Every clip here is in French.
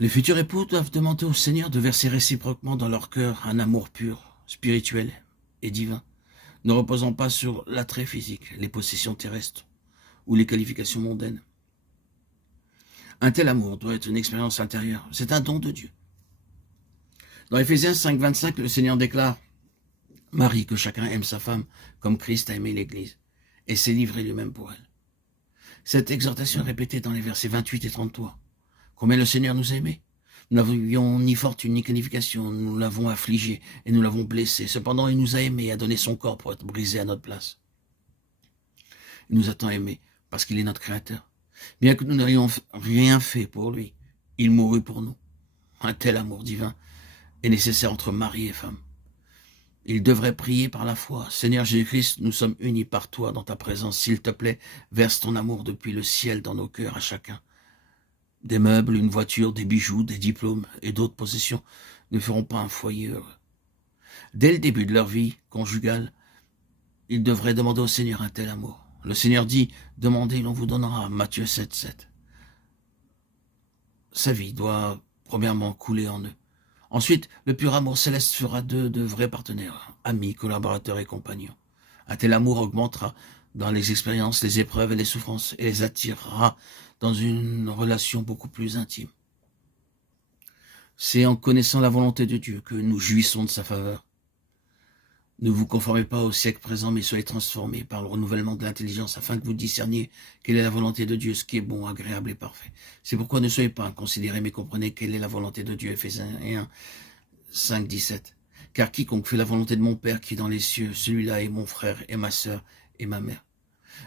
Les futurs époux doivent demander au Seigneur de verser réciproquement dans leur cœur un amour pur, spirituel et divin, ne reposant pas sur l'attrait physique, les possessions terrestres ou les qualifications mondaines. Un tel amour doit être une expérience intérieure, c'est un don de Dieu. Dans Éphésiens 5,25, le Seigneur déclare « Marie, que chacun aime sa femme comme Christ a aimé l'Église et s'est livré lui-même pour elle. » Cette exhortation est répétée dans les versets 28 et 33. Combien le Seigneur nous a aimés. Nous n'avions ni fortune ni qualification, nous l'avons affligé et nous l'avons blessé. Cependant, il nous a aimés et a donné son corps pour être brisé à notre place. Il nous a tant aimés parce qu'il est notre Créateur. Bien que nous n'ayons rien fait pour lui, il mourut pour nous. Un tel amour divin est nécessaire entre mari et femme. Il devrait prier par la foi. Seigneur Jésus-Christ, nous sommes unis par toi dans ta présence. S'il te plaît, verse ton amour depuis le ciel dans nos cœurs à chacun. Des meubles, une voiture, des bijoux, des diplômes et d'autres possessions ne feront pas un foyer heureux. Dès le début de leur vie conjugale, ils devraient demander au Seigneur un tel amour. Le Seigneur dit, demandez, l'on vous donnera. Matthieu 7, 7. Sa vie doit premièrement couler en eux. Ensuite, le pur amour céleste fera d'eux de vrais partenaires, amis, collaborateurs et compagnons. Un tel amour augmentera dans les expériences, les épreuves et les souffrances et les attirera dans une relation beaucoup plus intime. C'est en connaissant la volonté de Dieu que nous jouissons de sa faveur. Ne vous conformez pas au siècle présent, mais soyez transformés par le renouvellement de l'intelligence afin que vous discerniez quelle est la volonté de Dieu, ce qui est bon, agréable et parfait. C'est pourquoi ne soyez pas inconsidérés, mais comprenez quelle est la volonté de Dieu. Éphésiens 5, 17. Car quiconque fait la volonté de mon Père qui est dans les cieux, celui-là est mon frère et ma sœur et ma mère.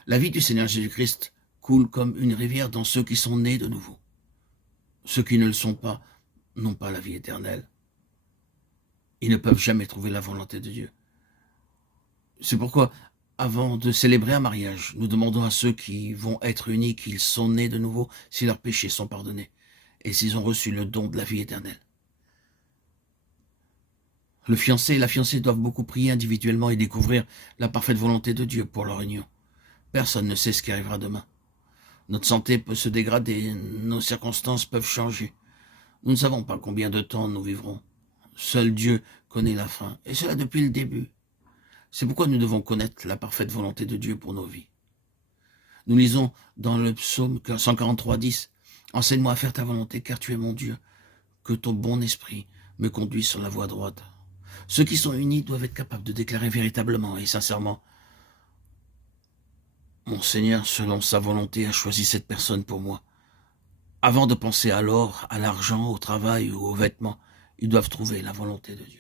La vie du Seigneur Jésus-Christ coule comme une rivière dans ceux qui sont nés de nouveau. Ceux qui ne le sont pas n'ont pas la vie éternelle. Ils ne peuvent jamais trouver la volonté de Dieu. C'est pourquoi, avant de célébrer un mariage, nous demandons à ceux qui vont être unis qu'ils sont nés de nouveau si leurs péchés sont pardonnés et s'ils ont reçu le don de la vie éternelle. Le fiancé et la fiancée doivent beaucoup prier individuellement et découvrir la parfaite volonté de Dieu pour leur union. Personne ne sait ce qui arrivera demain. Notre santé peut se dégrader, nos circonstances peuvent changer. Nous ne savons pas combien de temps nous vivrons. Seul Dieu connaît la fin, et cela depuis le début. C'est pourquoi nous devons connaître la parfaite volonté de Dieu pour nos vies. Nous lisons dans le psaume 143, 10, « Enseigne-moi à faire ta volonté, car tu es mon Dieu, que ton bon esprit me conduise sur la voie droite. » Ceux qui sont unis doivent être capables de déclarer véritablement et sincèrement, « Mon Seigneur, selon sa volonté, a choisi cette personne pour moi. » Avant de penser à l'or, à l'argent, au travail ou aux vêtements, ils doivent trouver la volonté de Dieu.